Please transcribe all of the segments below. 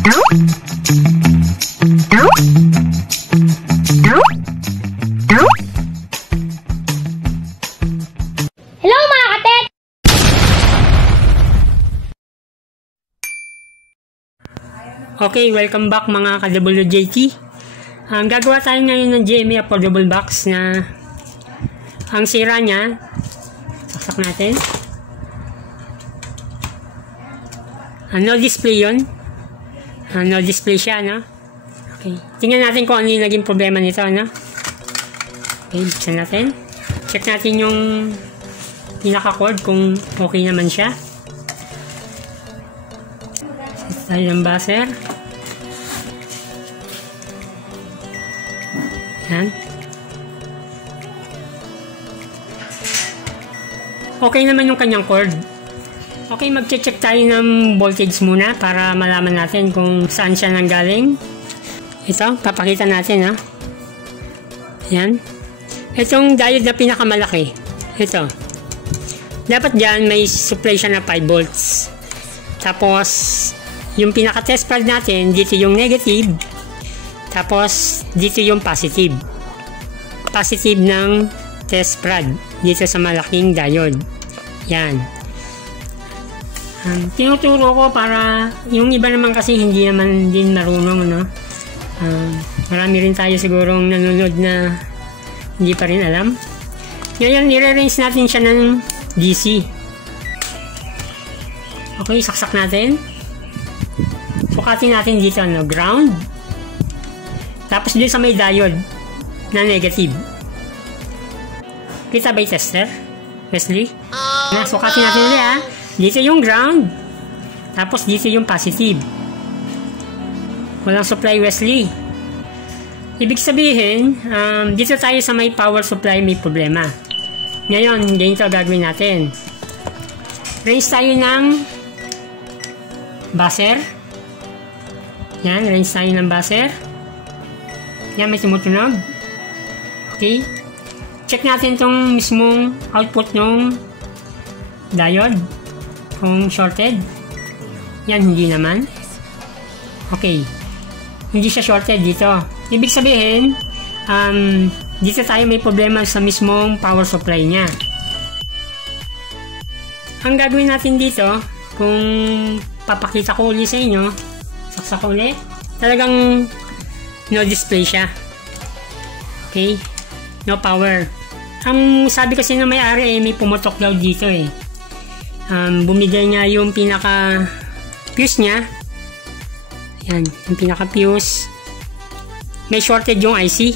Hello mga katek! Okay, welcome back mga ka-WJT. Gagawa tayo ngayon ng GMA affordable box na ang sira niya, saksak natin. No display yun. No display siya, no? Okay, tingnan natin kung ano yung naging problema nito, no? Okay, buksan natin. Check natin yung pinaka-cord kung okay naman siya. Set tayo ng buzzer. Yan. Okay naman yung kanyang cord. Okay, mag-check tayo ng voltage muna para malaman natin kung saan siya nanggaling. Ito, papakita natin, ha. Yan. Itong diode na pinakamalaki. Ito. Dapat dyan may supply siya na 5 volts. Tapos, yung pinaka-test pad natin, dito yung negative. Tapos, dito yung positive. Positive ng test pad. Dito sa malaking diode. Yan. Tinuturo ko para yung iba naman kasi hindi naman din marunong, no? Marami rin tayo sigurong nanonood na hindi pa rin alam. Ngayon, nire-range natin siya ng DC. Okay, saksak natin. Sukatin natin dito, no? Ground. Tapos dito sa may diode na negative. Kita ba yung tester? Wesley? Sukatin natin ulit, ha? Dito yung ground. Tapos dito yung positive. Walang supply, Wesley. Ibig sabihin, dito tayo sa may power supply may problema. Ngayon, ganito gagawin natin. Range tayo ng buzzer. Yan, range tayo ng buzzer. Yan, may tumutunog. Okay. Check natin tong mismong output ng diode. Kung shorted. Yan, hindi naman. Okay. Hindi siya shorted dito. Ibig sabihin, dito tayo may problema sa mismong power supply niya. Ang gagawin natin dito, kung papakita ko ulit sa inyo, saksak ko ulit, talagang no display siya. Okay? No power. Ang sabi kasi ng may-ari may pumutok daw dito eh. Bumigay niya yung pinaka fuse niya. Yan, yung pinaka fuse. May shorted yung IC.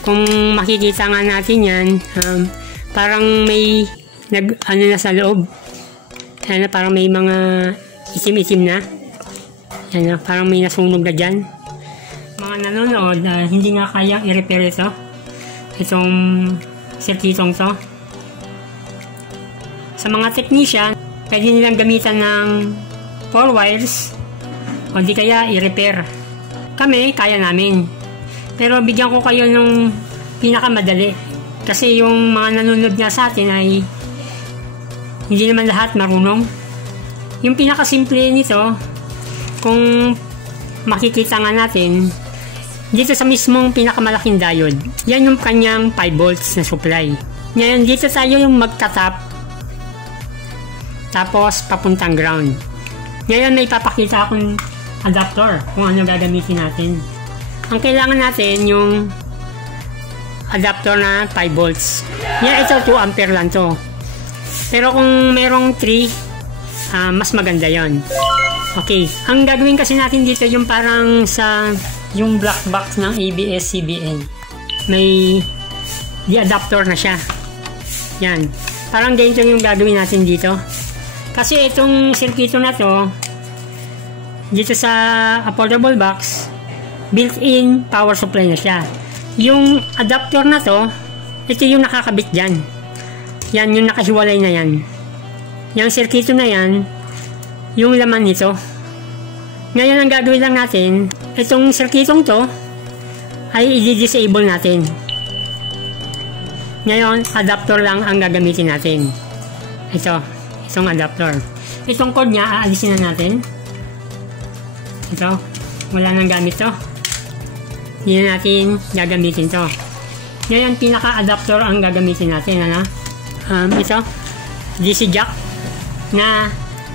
Kung makikita nga natin yan, parang may ano na sa loob. Yan, parang may mga itim-itim na. Yan, parang may nasunog na dyan. Mga nanonood, hindi nga kayang i-repair ito. Itong circuitong to. Sa mga technician, pwede nilang gamitan ng 4 wires o di kaya i-repair. Kami, kaya namin. Pero bigyan ko kayo ng pinakamadali. Kasi yung mga nanonood nga sa atin ay hindi naman lahat marunong. Yung pinakasimple nito, kung makikita nga natin, dito sa mismong pinakamalaking diode, yan yung kanyang 5 volts na supply. Ngayon, dito tayo yung magtatap tapos papuntang ground. Ngayon may papakita akong adapter kung ano gagamitin natin. Ang kailangan natin yung adapter na 5 volts. Yan, ito 2 ampere lang to. Pero kung merong 3, mas maganda yon. Okay, ang gagawin kasi natin dito yung parang sa yung black box ng ABS-CBN. May di adapter na siya. Yan. Parang ganito yung gagawin natin dito. Kasi itong circuito na to, dito sa affordable box, built-in power supply na siya. Yung adapter na to, ito yung nakakabit dyan. Yan, yung nakahiwalay na yan. Yung circuito na yan, yung laman nito. Ngayon, ang gagawin lang natin, itong circuitong to, ay i-disable natin. Ngayon, adapter lang ang gagamitin natin. Itong adapter. Itong cord niya, aalisin na natin. Ito, wala nang gamit to. Hindi na natin gagamitin to. Ngayon, pinaka-adapter ang gagamitin natin. Ano? Ito, DC jack na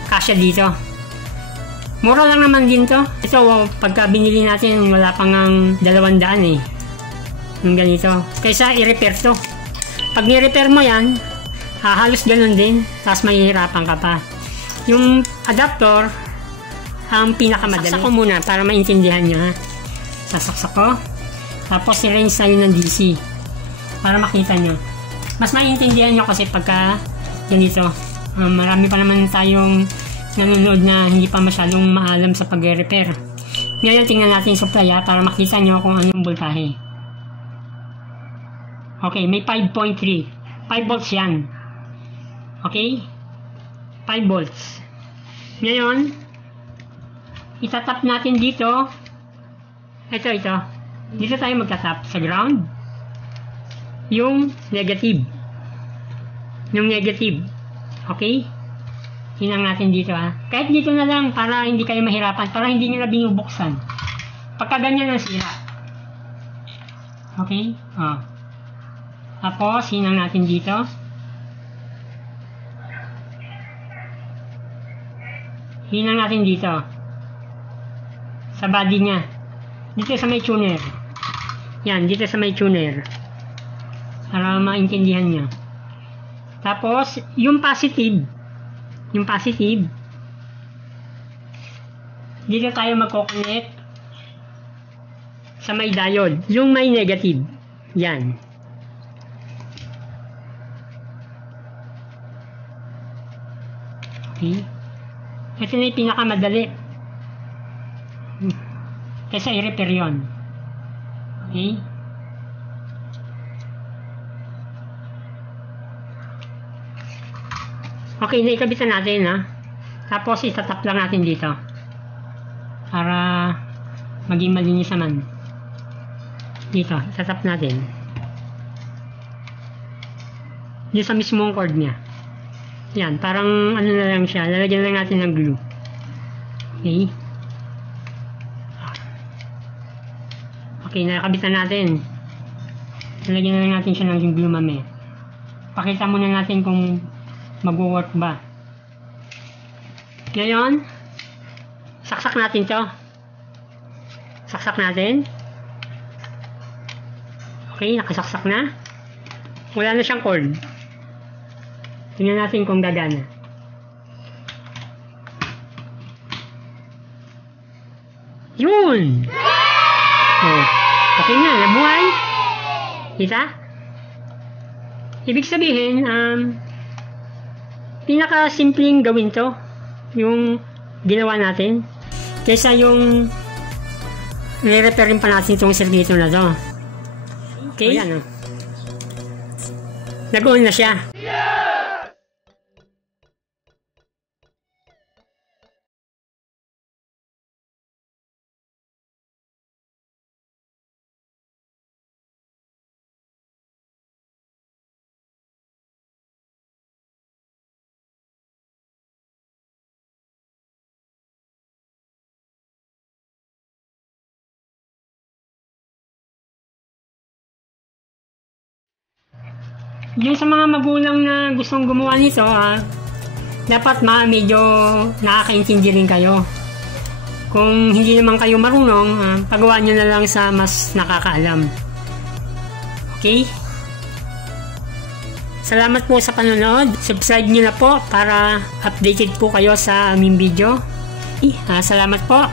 kasya dito. Mura lang naman din to. Ito, pagka binili natin, wala pang ang 200 eh. Yung ganito. Kaysa i-repair to. Pag ni-repair mo yan, halos ganun din. Tapos mahihirapan ka pa. Yung adapter, ang pinakamadali. Saksak ko muna para maintindihan nyo ha. Sasaksak ko. Tapos i-range tayo ng DC. Para makita nyo. Mas maintindihan nyo kasi pagka ganito. Marami pa naman tayong nanonood na hindi pa masyadong maalam sa pag-repair. Ngayon tingnan natin yung supply ha, para makita nyo kung anong voltahe. Okay, may 5.3. 5 volts yan. Okay? 5 volts. Ngayon, itatap natin dito. Ito. Dito tayo magtatap sa ground. Yung negative. Okay? Hinang natin dito ha. Kahit dito na lang para hindi kayo mahirapan. Para hindi nyo na binubuksan. Pagka ganyan ang sira. Okay? Tapos, hinang natin dito. Hinang natin dito. Sa body niya. Dito sa may tuner. Yan, dito sa may tuner. Para maintindihan nyo. Tapos, yung positive. Dito tayo magkoconnect sa may diode. Yung may negative. Yan. Okay. Ito na yung pinakamadali. Kaysa i-repair yun. Okay. Okay, naikabitan natin ha. Tapos itatap lang natin dito. Para maging malinis naman. Dito, itatap natin. Dito sa mismong cord niya. Yan, parang ano na lang siya. Lalagyan lang natin ng glue. Okay. Okay, nakabitan natin. Lalagyan na lang natin siya ng glue mamaya. Pakita muna natin kung mag-work ba. Ngayon, saksak natin to. Saksak natin. Okay, nakasaksak na. Wala na siyang cord. Tingnan natin kung gagana. Yun! Oh, okay na, nabuhay. Kita? Ibig sabihin, pinaka-simpleng gawin to, yung ginawa natin, kaysa yung re-repairin pa natin itong circuito na to. Okay? So, yan, nag-on na siya. Yung sa mga magulang na gustong gumawa nito, dapat medyo nakakaintindi rin kayo. Kung hindi naman kayo marunong, pagawa nyo na lang sa mas nakakaalam. Okay? Salamat po sa panonood. Subscribe nyo na po para updated po kayo sa aming video. Salamat po.